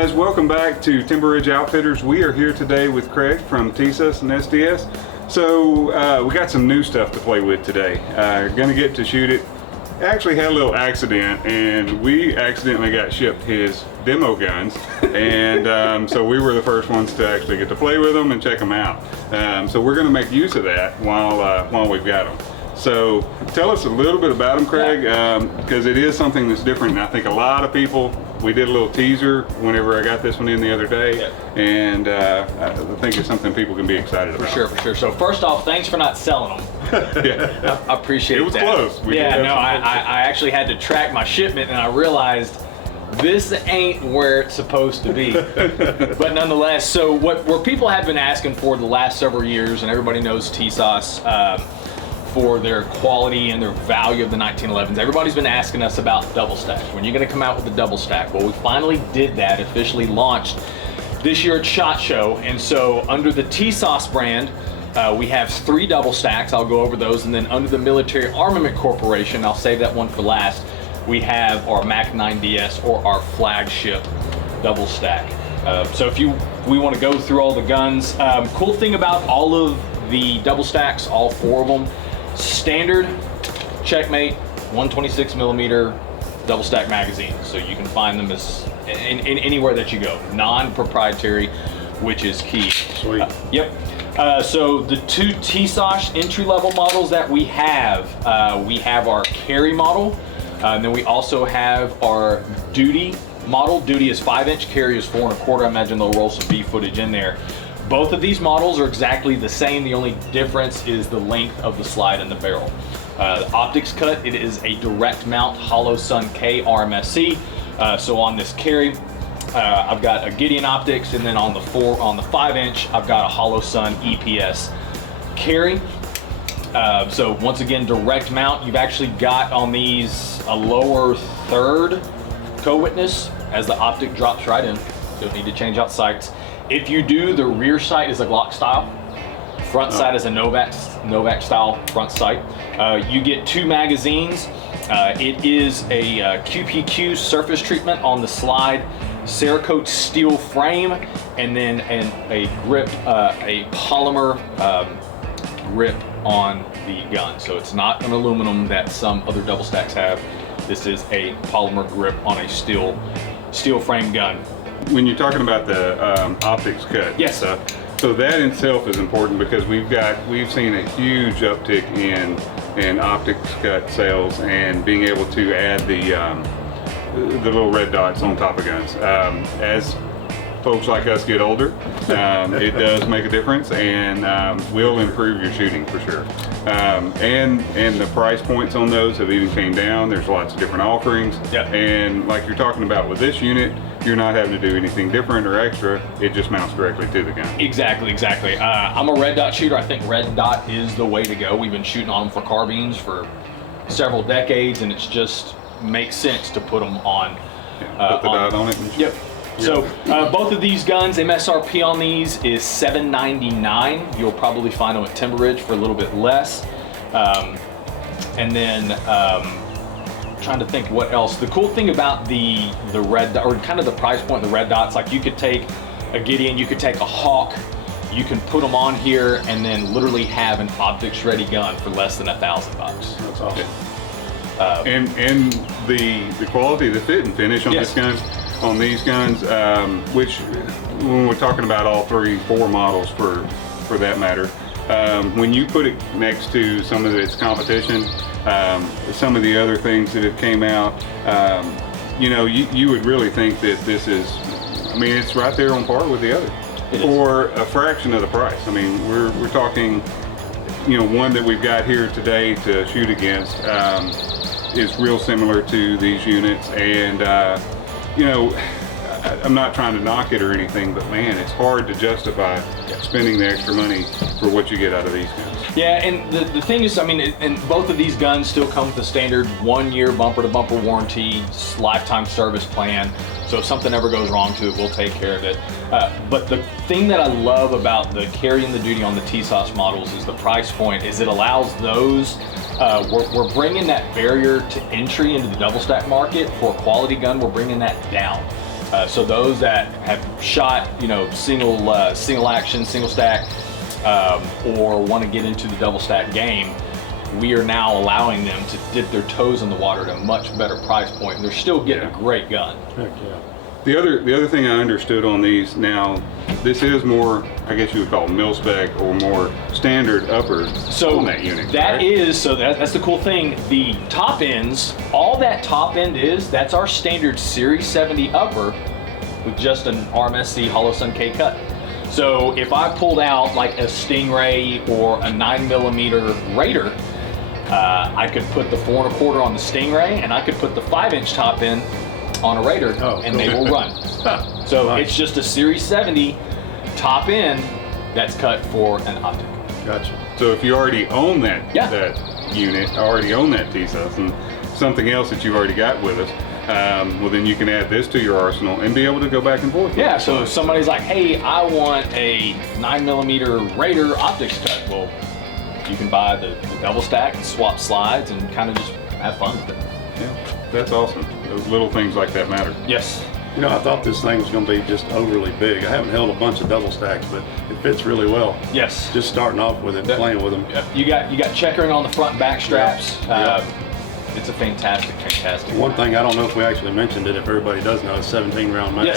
guys, welcome back to Timber Ridge Outfitters. We are here today with Craig from Tisas and SDS. So we got some new stuff to play with today. Gonna get to shoot it. Actually had a little accident and we accidentally got shipped his demo guns, and so we were the first ones to actually get to play with them and check them out. So we're gonna make use of that while we've got them. So tell us a little bit about them, Craig, because it is something that's different. And I think a lot of people, we did a little teaser whenever I got this one in the other day, and I think it's something people can be excited about. For sure. So first off, thanks for not selling them. Yeah. I appreciate that. It was close. I actually had to track my shipment, and I realized this ain't where it's supposed to be. But nonetheless, so where people have been asking for the last several years, and everybody knows Tisas for their quality and their value of the 1911s. Everybody's been asking us about double stacks. When you're gonna come out with a double stack? Well, we finally did that, officially launched this year at SHOT Show. And so under the Tisas brand, we have 3 double stacks. I'll go over those. And then under the Military Armament Corporation, I'll save that one for last, we have our Mac 9DS, or our flagship double stack. So if we want to go through all the guns, cool thing about all of the double stacks, all 4 of them, standard Checkmate 126 millimeter double stack magazines. So you can find them as in anywhere that you go, non-proprietary, which is key. Sweet. Yep. So the 2 Tisas entry-level models that we have our carry model, and then we also have our duty model. Duty is 5-inch, carry is 4 1/4. I imagine they'll roll some B footage in there. Both of these models are exactly the same. The only difference is the length of the slide and the barrel. The optics cut, it is a direct mount Hollow Sun K RMSC. So on this carry, I've got a Gideon optics, and then on the 5-inch, I've got a Hollow Sun EPS carry. So once again, direct mount. You've actually got on these a lower third co-witness as the optic drops right in. Don't need to change out sights. If you do, the rear sight is a Glock style. Front sight is a Novak style front sight. You get 2 magazines. It is a QPQ surface treatment on the slide, Cerakote steel frame, and then a grip, a polymer grip on the gun. So it's not an aluminum that some other double stacks have. This is a polymer grip on a steel frame gun. When you're talking about the optics cut, yes, so that itself is important because we've seen a huge uptick in optics cut sales and being able to add the little red dots on top of guns. As folks like us get older, it does make a difference, and will improve your shooting for sure. And the price points on those have even came down. There's lots of different offerings. Yeah. And like you're talking about with this unit, you're not having to do anything different or extra. It just mounts directly to the gun. Exactly. I'm a red dot shooter. I think red dot is the way to go. We've been shooting on them for carbines for several decades, and it's just makes sense to put them on. Put the dot on it. And yep. So both of these guns, MSRP on these is $799. You'll probably find them at Timber Ridge for a little bit less. And then trying to think what else. The cool thing about the red, or kind of the price point of the red dots, like you could take a Gideon, you could take a Hawk, you can put them on here and then literally have an optics ready gun for less than $1,000. That's awesome. And the quality, the fit and finish on this gun, on these guns, which when we're talking about all 4 models for that matter, when you put it next to some of its competition, some of the other things that have came out, you would really think that this is, I mean, it's right there on par with the other for a fraction of the price. I mean, we're talking, one that we've got here today to shoot against is real similar to these units, and I'm not trying to knock it or anything, but man, it's hard to justify spending the extra money for what you get out of these guns. Yeah, and the thing is, I mean, and both of these guns still come with the standard 1-year bumper-to-bumper warranty, lifetime service plan. So if something ever goes wrong to it, we'll take care of it. But the thing that I love about the carry and the duty on the Tisas models is the price point. Is it allows those. We're bringing that barrier to entry into the double stack market for a quality gun. We're bringing that down. So those that have shot, single action, single stack, or want to get into the double stack game, we are now allowing them to dip their toes in the water at a much better price point, and they're still getting a great gun. Heck yeah. The other thing I understood on these, now this is more, I guess you would call mil spec or more standard upper on that unit. That's the cool thing. The top ends, all that top end that's our standard Series 70 upper with just an RMSC Hollow Sun K cut. So if I pulled out like a Stingray or a 9mm Raider, I could put the 4 1/4 on the Stingray, and I could put the 5-inch top end on a Raider, and they will run. So nice. It's just a Series 70 top end that's cut for an optic. Gotcha. So if you already own that unit, already own that Tisas, and something else that you've already got with us, well then you can add this to your arsenal and be able to go back and forth. Yeah, so if somebody's like, hey, I want a 9mm Raider optics cut, well, you can buy the double stack and swap slides and kind of just have fun with it. Yeah, that's awesome. Those little things like that matter. Yes. I thought this thing was going to be just overly big. I haven't held a bunch of double stacks, but it fits really well. Yes. Just starting off with it, playing with them. You got checkering on the front and back straps. Yeah. It's a fantastic. One thing, I don't know if we actually mentioned it, if everybody does know, it's 17 round mag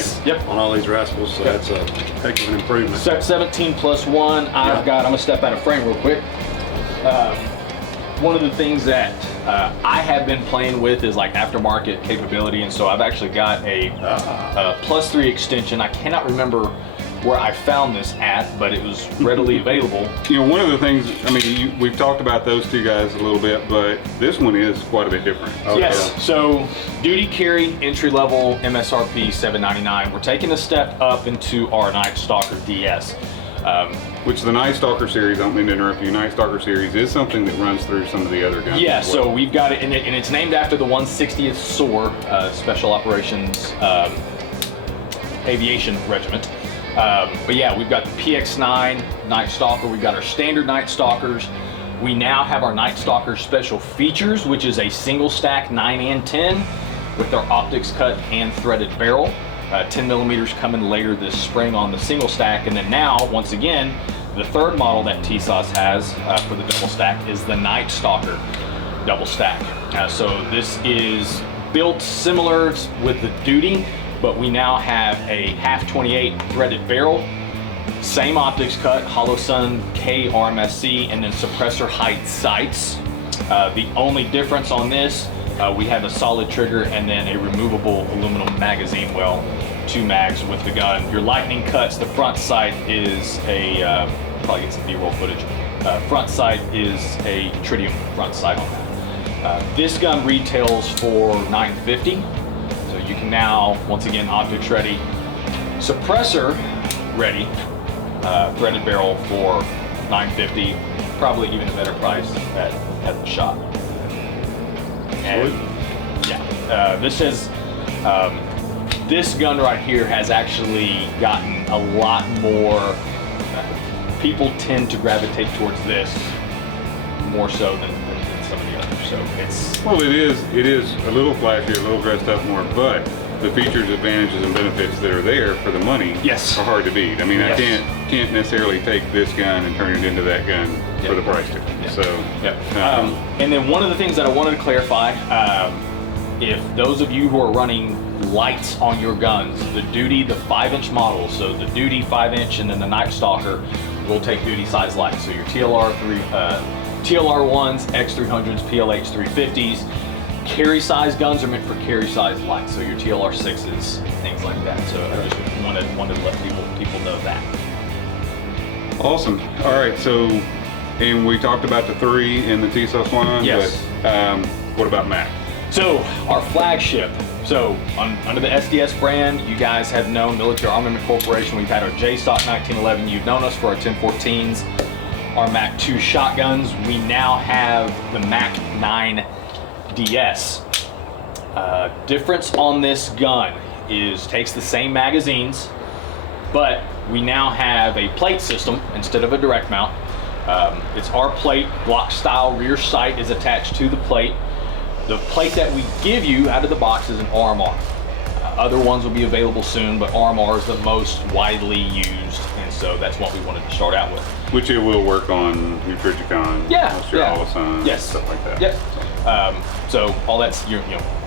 on all these rascals, so that's a heck of an improvement. 17 plus 1. I'm going to step out of frame real quick. One of the things that I have been playing with is like aftermarket capability, and so I've actually got a +3 extension. I cannot remember where I found this at, but it was readily available. One of the things, we've talked about those two guys a little bit, but this one is quite a bit different. Yes, so duty carry, entry level, MSRP $799. We're taking a step up into our Night Stalker DS. Which the Night Stalker series, I don't mean to interrupt you, Night Stalker series is something that runs through some of the other guns. Yeah, as well. so we've got it, and it's named after the 160th SOAR, Special Operations Aviation Regiment. But yeah, we've got the PX9 Night Stalker, we've got our standard Night Stalkers. We now have our Night Stalker Special Features, which is a single stack 9 and 10 with our optics cut and threaded barrel. 10mm coming later this spring on the single stack, and then now, once again, the third model that Tisas has for the double stack is the Night Stalker double stack. So this is built similar with the duty, but we now have a .28 threaded barrel, same optics cut, Hollow Sun K RMSC, and then suppressor height sights. The only difference on this, we have a solid trigger and then a removable aluminum magazine well, 2 mags with the gun. Your lightning cuts, the front sight is a, probably get some B-roll footage, front sight is a tritium front sight on that. This gun retails for $950, so you can now, once again, optics ready, suppressor ready, threaded barrel for $950, probably even a better price at the shop. And yeah, this gun right here has actually gotten a lot more, people tend to gravitate towards this more so than some of the others. So it's... Well, it is a little flashier, a little dressed up more, but the features, advantages, and benefits that are there for the money are hard to beat. I can't necessarily take this gun and turn it into that gun for the price tag. So, and then one of the things that I wanted to clarify, if those of you who are running lights on your guns, the duty, the 5-inch model, so the duty 5-inch and then the Night Stalker will take duty size lights. So your TLR1s, X300s, PLH 350s, carry size guns are meant for carry size lights. So your TLR6s, things like that. So I just wanted to let people know that. Awesome. All right, so, and we talked about the 3 in the Tisas line, but what about Mac? So our flagship, under the SDS brand, you guys have known Military Armament Corporation. We've had our J-Stock 1911. You've known us for our 1014s, our Mac 2 shotguns. We now have the Mac 9 DS. Difference on this gun is takes the same magazines, but we now have a plate system instead of a direct mount. It's our plate, Glock style rear sight is attached to the plate. The plate that we give you out of the box is an RMR. Other ones will be available soon, but RMR is the most widely used, and so that's what we wanted to start out with. Which it will work on your Trigicon, Australosun, yes, stuff like that. Yep. So all that's your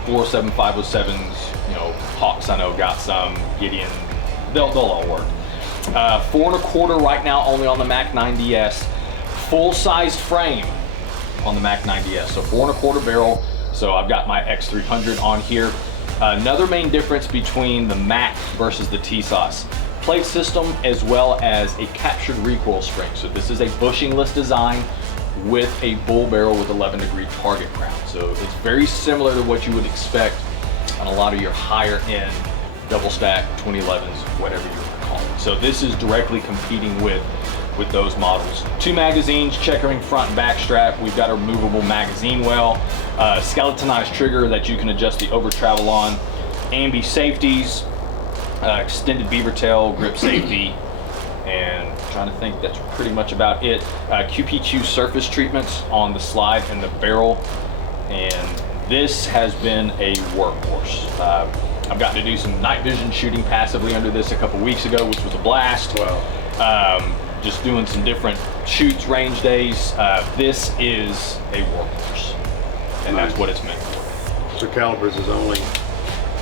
407, 507s, Hawks I know got some, Gideon, they'll all work. 4.25 right now only on the Mac 9DS. Full-sized frame on the Mac 9DS, so 4.25 barrel. So I've got my X300 on here. Another main difference between the Mac versus the Tisas, plate system as well as a captured recoil spring. So this is a bushingless design with a bull barrel with 11-degree target crown. So it's very similar to what you would expect on a lot of your higher end double stack 2011s, whatever you want to call it. So this is directly competing with those models. 2 magazines, checkering front and back strap. We've got a removable magazine well, skeletonized trigger that you can adjust the over travel on, ambi safeties, extended beaver tail, grip safety, and I'm trying to think, that's pretty much about it. QPQ surface treatments on the slide and the barrel, and this has been a workhorse. I've gotten to do some night vision shooting passively under this a couple weeks ago, which was a blast. Wow. Just doing some different shoots, range days. This is a workhorse, and that's what it's meant for. So calibers is only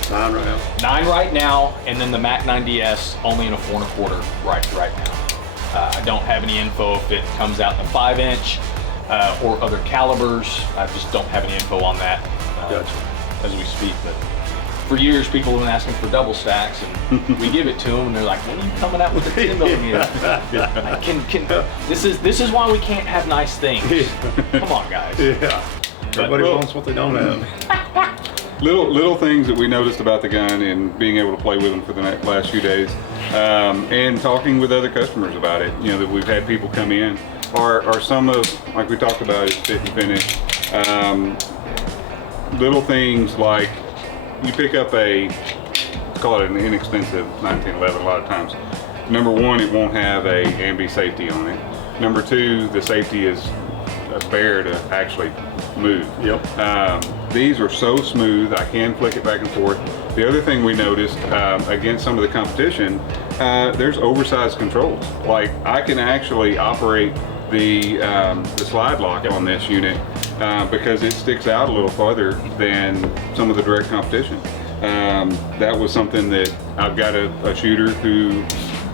9 right now? 9 right now, and then the Mac 9DS only in a 4.25 right now. I don't have any info if it comes out in the 5-inch or other calibers. I just don't have any info on that as we speak. But for years, people have been asking for double stacks, and we give it to them, and they're like, "When are you coming out with the 10 millimeter?" This is why we can't have nice things. Come on, guys. Yeah. Everybody wants what they don't have. Little things that we noticed about the gun and being able to play with them for the last few days, and talking with other customers about it. That we've had people come in are some of, like we talked about, is fit and finish. Little things like, you pick up let's call it an inexpensive 1911 a lot of times. Number one, it won't have a ambi safety on it. Number two, the safety is a bear to actually move. Yep. These are so smooth, I can flick it back and forth. The other thing we noticed against some of the competition, there's oversized controls. Like, I can actually operate the slide lock on this unit because it sticks out a little farther than some of the direct competition. That was something that I've got a shooter who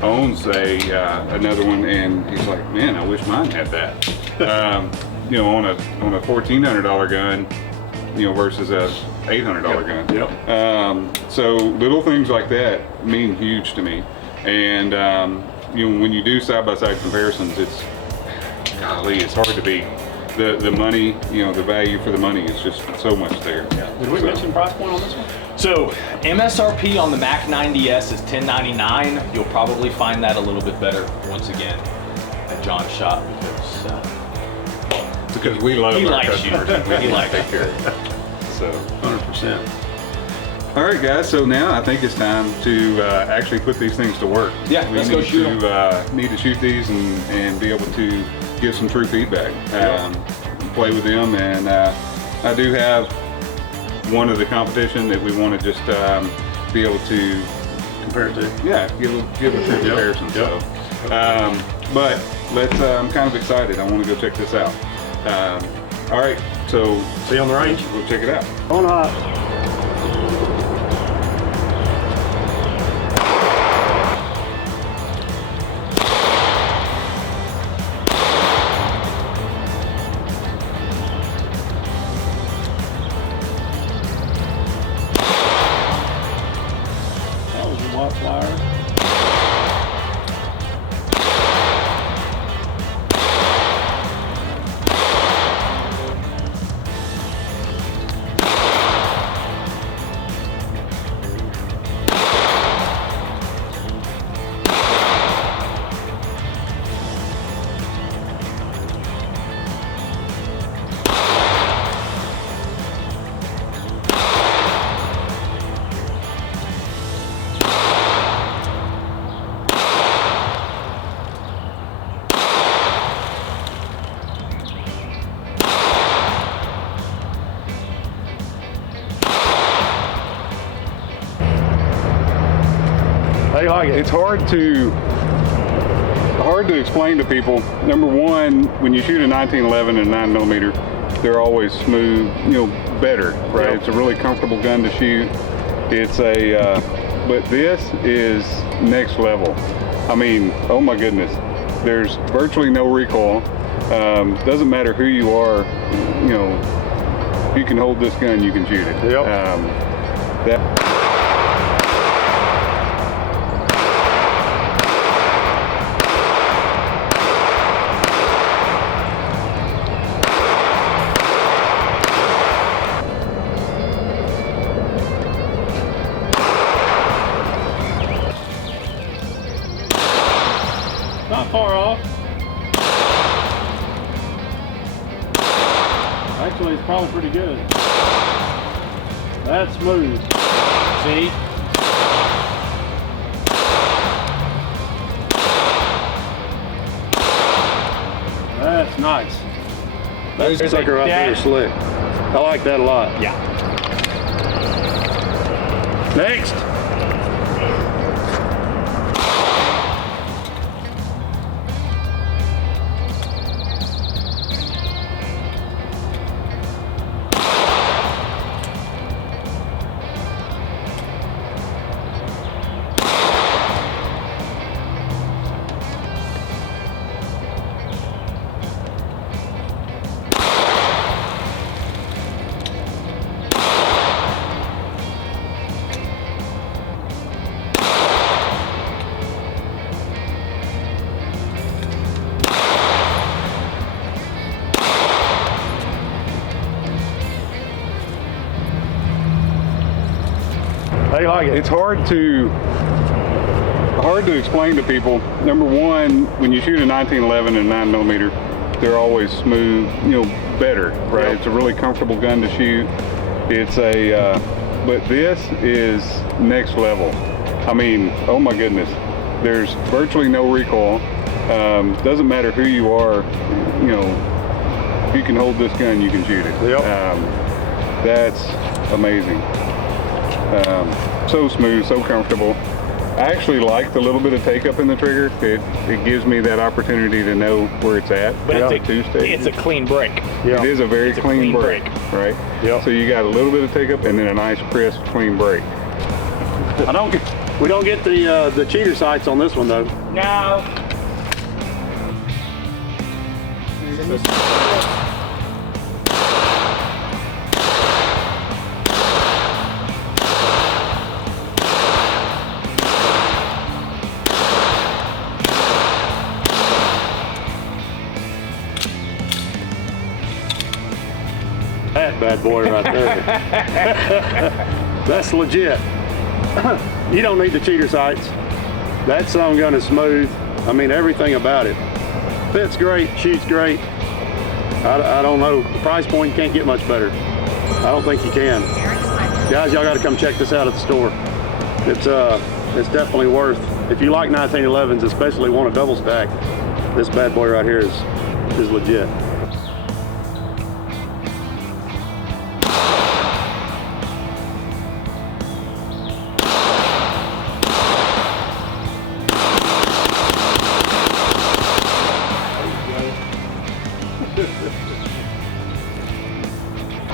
owns another one, and he's like, "Man, I wish mine had that." On a $1,400 gun, versus a $800 gun. Yep. So little things like that mean huge to me, and when you do side-by-side comparisons, it's hard to beat. The money, the value for the money is just so much there. Yeah. Did we mention price point on this one? So MSRP on the Mac 9DS is $1099. You'll probably find that a little bit better once again at John's shop because we love our customers. He likes take care. So 100%. All right, guys. So now I think it's time to actually put these things to work. Yeah, let's go shoot them. Need to shoot these and be able to give some true feedback. Play with them, and I do have one of the competition that we want to just be able to compare it to. Yeah, give a true comparison. Yep. So, but let's. I'm kind of excited. I want to go check this out. All right, so see you on the range. We'll check it out. On hot. How do you like it? It's hard to explain to people. Number one, when you shoot a 1911 and 9mm, they're always smooth, better, right? Yep. It's a really comfortable gun to shoot. It's but this is next level. I mean, oh my goodness. There's virtually no recoil. Doesn't matter who you are, if you can hold this gun, you can shoot it. Yep. Not far off. Actually, it's probably pretty good. That's smooth. See? That's nice. That There's sucker right there is slick. I like that a lot. Yeah. Next. How do you like it? It's hard to explain to people. Number one, when you shoot a 1911 and 9mm, they're always smooth, better, right? Yep. It's a really comfortable gun to shoot. It's but this is next level. I mean, oh my goodness. There's virtually no recoil. Doesn't matter who you are, if you can hold this gun, you can shoot it. Yep. That's amazing. So smooth, so comfortable. I actually like the little bit of take up in the trigger. It gives me that opportunity to know where it's at. But it's a clean break. Yeah. It is a very clean break, right? Yep. So you got a little bit of take up and then a nice crisp clean break. We don't get the cheater sights on this one though. No. That bad boy right there. That's legit. You don't need the cheater sights. That some gun is smooth. I mean, everything about it. Fits great, shoots great. I don't know, the price point, you can't get much better. I don't think you can. Guys, y'all gotta come check this out at the store. It's definitely worth, if you like 1911s, especially want a double stack, this bad boy right here is legit.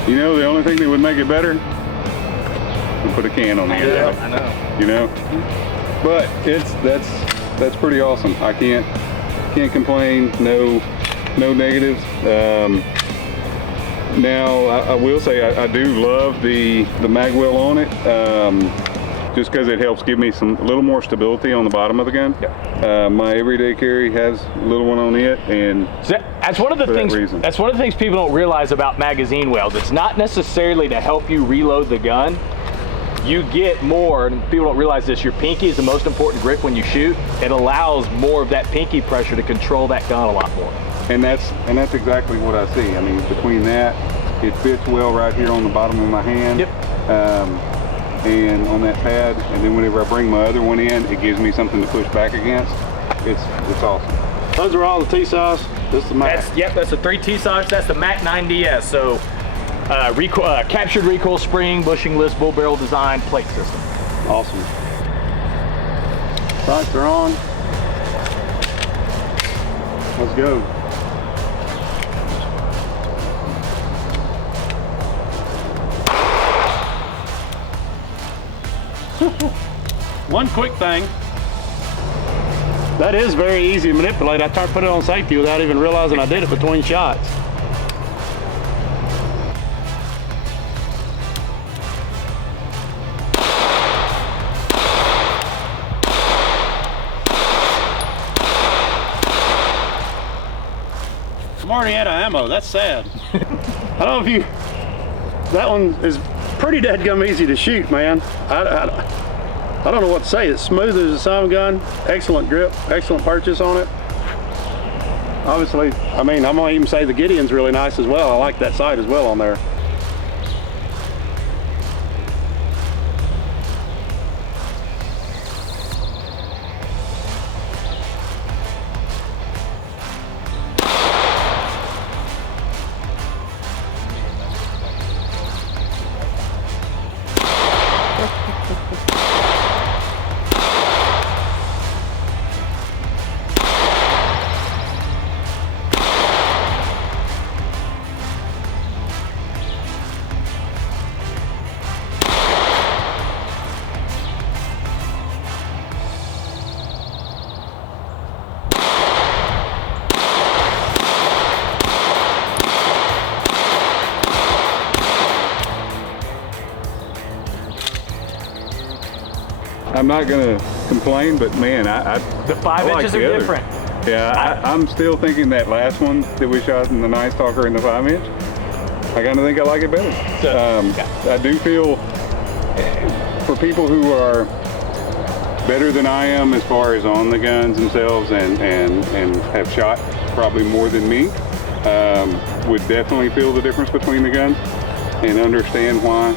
The only thing that would make it better, we put a can on the end of it. I know. But that's pretty awesome. I can't complain. No negatives. Now I will say I do love the mag wheel on it. Just because it helps give me a little more stability on the bottom of the gun. Yep. My everyday carry has a little one on it, and that's one of the things. That's one of the things people don't realize about magazine welds. It's not necessarily to help you reload the gun. You get more, and people don't realize this. Your pinky is the most important grip when you shoot. It allows more of that pinky pressure to control that gun a lot more. And that's exactly what I see. I mean, between that, it fits well right here on the bottom of my hand. Yep. And on that pad, and then whenever I bring my other one in, it gives me something to push back against. It's awesome. Those are all the Tisas. This is the Mac. That's the 3 Tisas. That's the Mac 9DS. So captured recoil spring, bushingless, bull barrel design, plate system. Awesome. Sights are on. Let's go. One quick thing. That is very easy to manipulate. I put it on safety without even realizing I did it between shots. I'm already out of ammo. That's sad. I don't know if you. That one is pretty dadgum easy to shoot, man. I don't know what to say. It's smooth as a sun gun. Excellent grip. Excellent purchase on it. Obviously, I mean, I'm gonna even say the Gideon's really nice as well. I like that sight as well on there. I'm not gonna complain, but man, The 5 I like inches the are other. different. Yeah, I'm still thinking that last one that we shot in the Nice Talker in the 5-inch. I kind of think I like it better. I do feel for people who are better than I am as far as on the guns themselves and have shot probably more than me, would definitely feel the difference between the guns and understand why,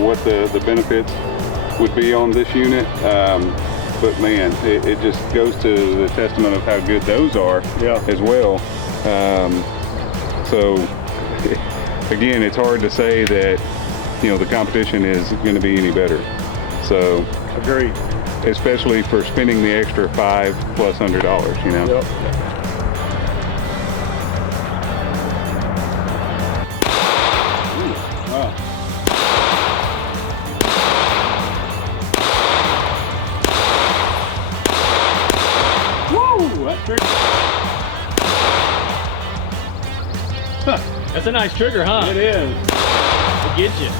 what the benefits would be on this unit. But man, it just goes to the testament of how good those are as well. So again, it's hard to say that the competition is going to be any better. So Agreed. especially for spending the extra $500+. Yep. That's a nice trigger, huh? It is. We'll get you.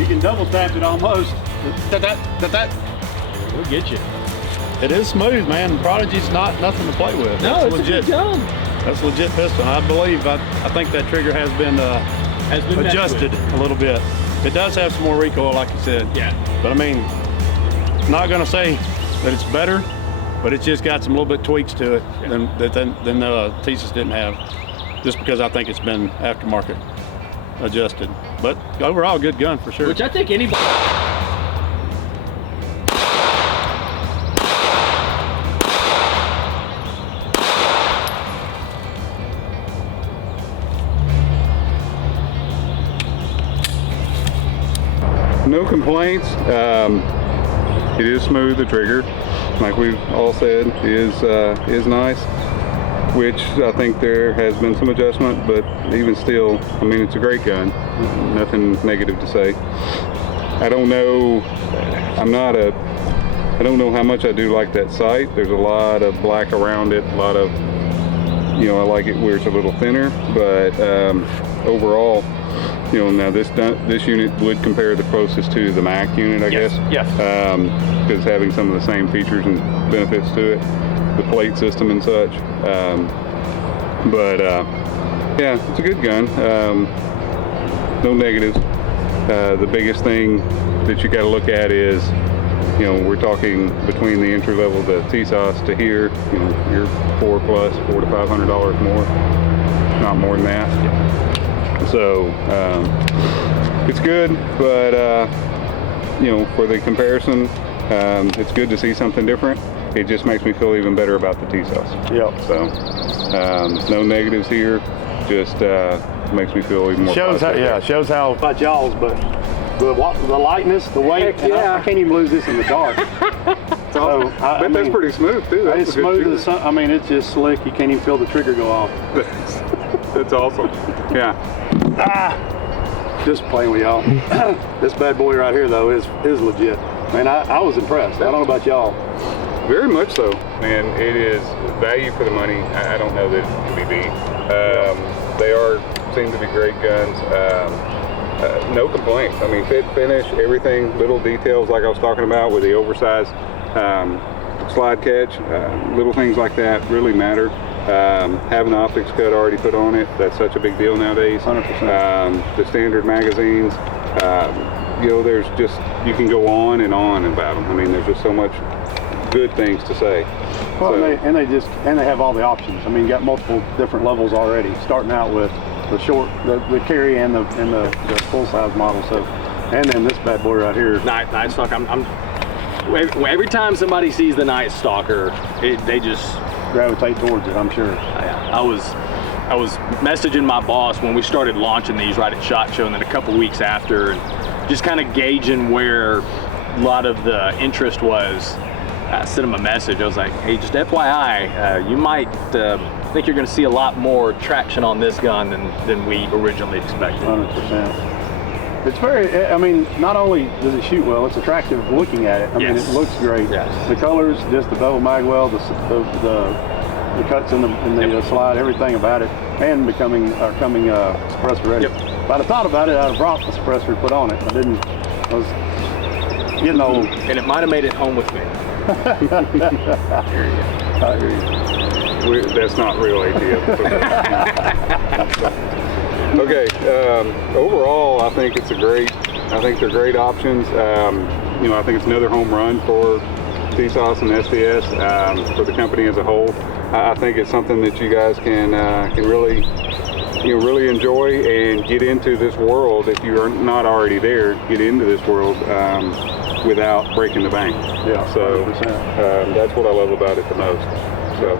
You can double tap it almost. We'll get you. It is smooth, man. Prodigy's nothing to play with. No, That's it's legit. a good gun. That's a legit pistol. I believe. I think that trigger has been adjusted a little bit. It does have some more recoil, like you said. Yeah. But I mean, not gonna say that it's better, but it's just got some little bit tweaks to it than Tisas didn't have. Just because I think it's been aftermarket adjusted. But overall, good gun for sure. Which I think anybody. No complaints. It is smooth. The trigger, like we've all said, is nice. Which I think there has been some adjustment, but even still, I mean, it's a great gun. Nothing negative to say. I don't know. I don't know how much I do like that sight. There's a lot of black around it. A lot of, I like it where it's a little thinner. But overall, now this unit would compare the closest to the Mac unit, I guess. Yes. Because having some of the same features and benefits to it, the plate system and such. Yeah, it's a good gun. No negatives. The biggest thing that you got to look at is, we're talking between the entry level, the Tisas to here, you're $400 to $500 more, not more than that. So it's good, but for the comparison, it's good to see something different. It just makes me feel even better about the Tisas. Yep. So no negatives here, just makes me feel even more Shows how, positive. shows how about y'all's, but the lightness, the weight. Heck yeah. I can't even lose this in the dark. That's awesome. But that's pretty smooth too. That's It's a good smooth shooter. as sun. I mean, it's just slick. You can't even feel the trigger go off. That's awesome. Yeah. Just playing with y'all. This bad boy right here though is legit. Man, I was impressed. I don't know about y'all. Very much so, and it is value for the money. I don't know that it can be beat. They seem to be great guns. No complaints. I mean, fit, finish, everything, little details like I was talking about with the oversized slide catch, little things like that really matter. Having the optics cut already put on it, that's such a big deal nowadays. 100%. The standard magazines, you know, there's just, you can go on and about them. I mean, there's just so much good things to say. Well, So- they have all the options. I mean, you got multiple different levels already, starting out with the short, the carry and the full size model. So, and then this bad boy right here. Night Stalker. Every time somebody sees the Night Stalker, they just Gravitate towards it, I'm sure. I was messaging my boss when we started launching these right at SHOT Show, and then a couple weeks after, and just kind of gauging where a lot of the interest was. I sent him a message. I was like, hey, just FYI, you might think you're going to see a lot more traction on this gun than we originally expected. 100%. It's very, I mean, not only does it shoot well, it's attractive looking at it. I mean, it looks great. Yes. The colors, just the bevel magwell, the cuts in the slide, everything about it, and coming suppressor ready. Yep. If I'd have thought about it, I'd have brought the suppressor put on it. I didn't. I was getting old. And it might have made it home with me. I hear you. That's not real ATF. Okay. Overall, I think they're great options. You know, I think it's another home run for Tisas and SDS, for the company as a whole. I think it's something that you guys can really, you know, really enjoy and get into this world. If you are not already there, get into this world without breaking the bank. Yeah. So 100%. that's what I love about it the most. So,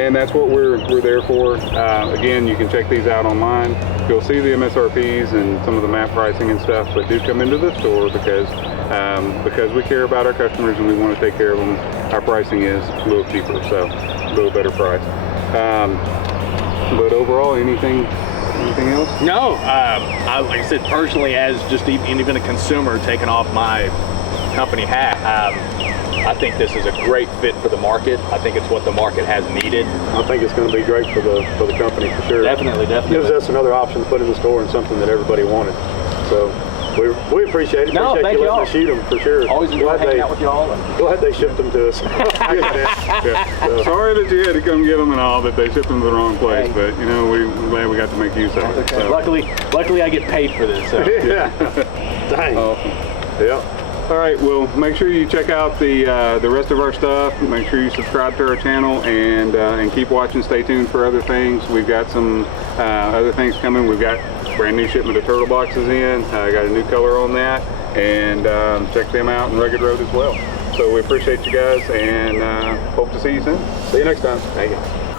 and that's what we're there for. Again, you can check these out online. You'll see the MSRPs and some of the map pricing and stuff, but do come into the store because we care about our customers and we want to take care of them. Our pricing is a little cheaper, so a little better price. But overall, anything else? No, like I said, personally, as just even a consumer taking off my company hat, I think this is a great fit for the market. I think it's what the market has needed. I think it's going to be great for the company for sure. Definitely. Gives us another option to put in the store and something that everybody wanted. So we appreciate it. No, appreciate thank you you letting all. us shoot them for sure. Always enjoy hanging out with y'all. Glad they shipped them to us. Yeah. Sorry that you had to come get them and all, that they shipped them to the wrong place, Hey. but you know, we're glad we got to make use of it. So. Luckily, I get paid for this. So. Yeah. Dang. Awesome. Yeah. All right, well, make sure you check out the rest of our stuff. Make sure you subscribe to our channel and keep watching. Stay tuned for other things. We've got some other things coming. We've got brand new shipment of turtle boxes in. Got a new color on that, and check them out in Rugged Road as well. So we appreciate you guys and hope to see you soon. See you next time. Thank you.